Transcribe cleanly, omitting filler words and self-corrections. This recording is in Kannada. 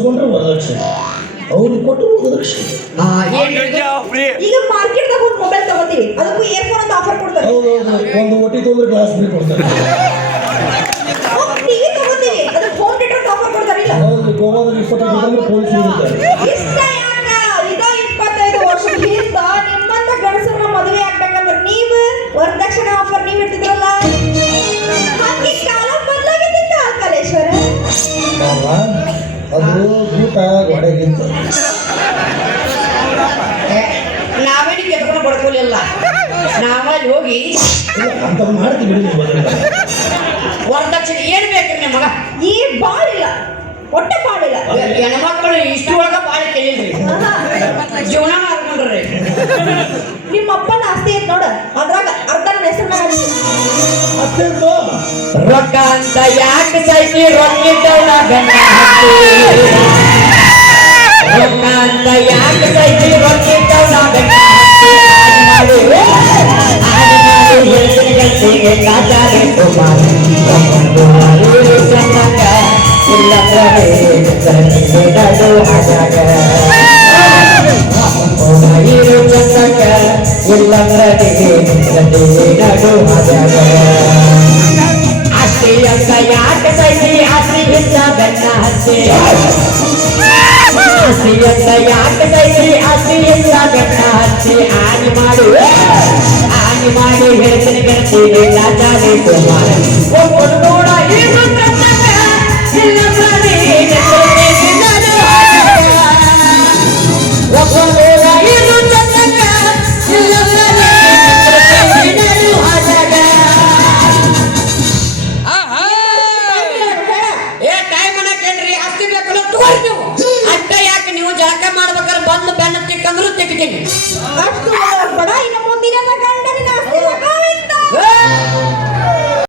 ಮೆಚ್ಚಿಕೊಂಡ್ರೆ ವರದಕ್ಷಿಣೆ, ಅವ್ರಿಗೆ ಕೊಟ್ಟರು ವರದಕ್ಷಿಣೆ. ಈಗ ಮಾರ್ಕೆಟ್ದಾಗ ಒಂದು ಮೊಬೈಲ್ ತಗೋತೀವಿ, ಅದಕ್ಕೂ ಇಯರ್ಫೋನ್ ಅಂತ ಆಫರ್ ಕೊಡ್ತಾರೆ. ಹೌದೌದು, ಒಂದು ಒಟ್ಟಿ ತೊಂದ್ರೆ ಗ್ಲಾಸ್ ಫ್ರೀ ಕೊಡ್ತಾರೆ. ಟಿವಿ ತಗೋತೀವಿ, ಅದಕ್ಕೆ ಹೋಮ್ ಥಿಯೇಟರ್ ಅಂತ ಆಫರ್ ಕೊಡ್ತಾರಿಲ್ಲ. ಹೌದು, ಗೋವಾದಲ್ಲಿ 25 ಪೊಲೀಸ್ ಇರುತ್ತಾರೆ. ಇಷ್ಟ ಯಾಕ? ಈಗ 25 ವರ್ಷದ ಹಿಂದ ನಿಮ್ಮಂತ ಗಂಡಸರನ್ನ ಮದುವೆ ಆಗ್ಬೇಕಂದ್ರೆ ನೀವು ವರದಕ್ಷಿಣೆ ಆಫರ್ ನೀವು ಇರ್ತಿದ್ರಲ್ಲ. ಹಾಗೆ ಕಾಲ ಬದಲಾಗಿದೆ ಕಾಲೇಶ್ವರ. ಅದು ಊಟ ಗೋಡೆಗಿಂತ ನಾವೇನು ಕೆತ್ಕೊಂಡು ಬಡ್ಕೊಲಿಲ್ಲ, ನಾವಲ್ಲಿ ಹೋಗಿ ಅಂತ ಮಾಡ್ತೀವಿ ಬಿಡಿ. ವರದಕ್ಷಿಣೆ ಏನು ಬೇಕ್ರಿ ನಿಮಗ? ಈ ಬಾಳಿಲ್ಲ, ಹೊಟ್ಟೆ ಬಾಳಿಲ್ಲ. ಹೆಣ್ಮಕ್ಳು ಇಷ್ಟು ಒಳಗ ಬಾಳಿ ಕೇಳಿಲ್ರಿ, ಜೀವನ ಮಾಡ್ಕೊಂಡ್ರಿ. ನಿಮ್ಮ ಅಪ್ಪನ ಆಸ್ತಿ ಐತ್ ನೋಡ, ಅದ್ರಾಗ ಅರ್ಧ ನನ್ನ ಹೆಸರು ಅಷ್ಟೇಂದು ರೊಕ್ಕ ಅಂತ ಯಾಕೆ ಸೈತಿ ರೊಕ್ಕಿದ್ದವನ ಬೆನ್ನ ಹತ್ತಿ, ರೊಕ್ಕ ಅಂತ ಯಾಕೆ ಸೈತಿ ರೊಕ್ಕಿದ್ದವನ ಬೆನ್ನ ಹತ್ತಿ, ಆಡಿ ಮಾಡಿ ಹೇಳ್ತೀನಿ ಗಂಟಿಗೆ ಕಾಚಾರೆ ಕುಮಾರ ಚಂದಂಗ ಇಲ್ಲ ನಡು ಹಾಜಾಗ ಇರು ಚಂದಂಗ ಇಲ್ಲ ನಡು ಹಾಜಾಗ. ಆಸ್ತಿ ಅಂತ ಯಾಕೆ ಸೈತಿ ಆಸ್ತಿಗಿಂತ ಬೆನ್ನ ಹಚ್ಚಿ, ಆಸ್ತಿ ಅಂತ ಯಾಕೆ ಸೈತಿ ಆಸ್ತಿಗಿಂತ ಬೆನ್ನ ಹಚ್ಚಿ, ಆನಿ ಮಾಡಿ ಹೇಳ್ತೀನಿ ಗೆಲ್ತೀನಿ ಲಾಚಾರಿ ಕುಮಾರ ಒಬ್ಬರು ಕೂಡ ಇರು ಚಂದಂಗ ಇಲ್ಲ ಅಡ್ಡ ಯಾಕೆ ನೀವು ಜಳಕ ಮಾಡ್ಬೇಕಾದ್ರೆ ಬಂದು ಬೆನ್ನ ತಿಕ್ಕಂದ್ರು ತಿಕ್ತೀನಿ. ಅಷ್ಟು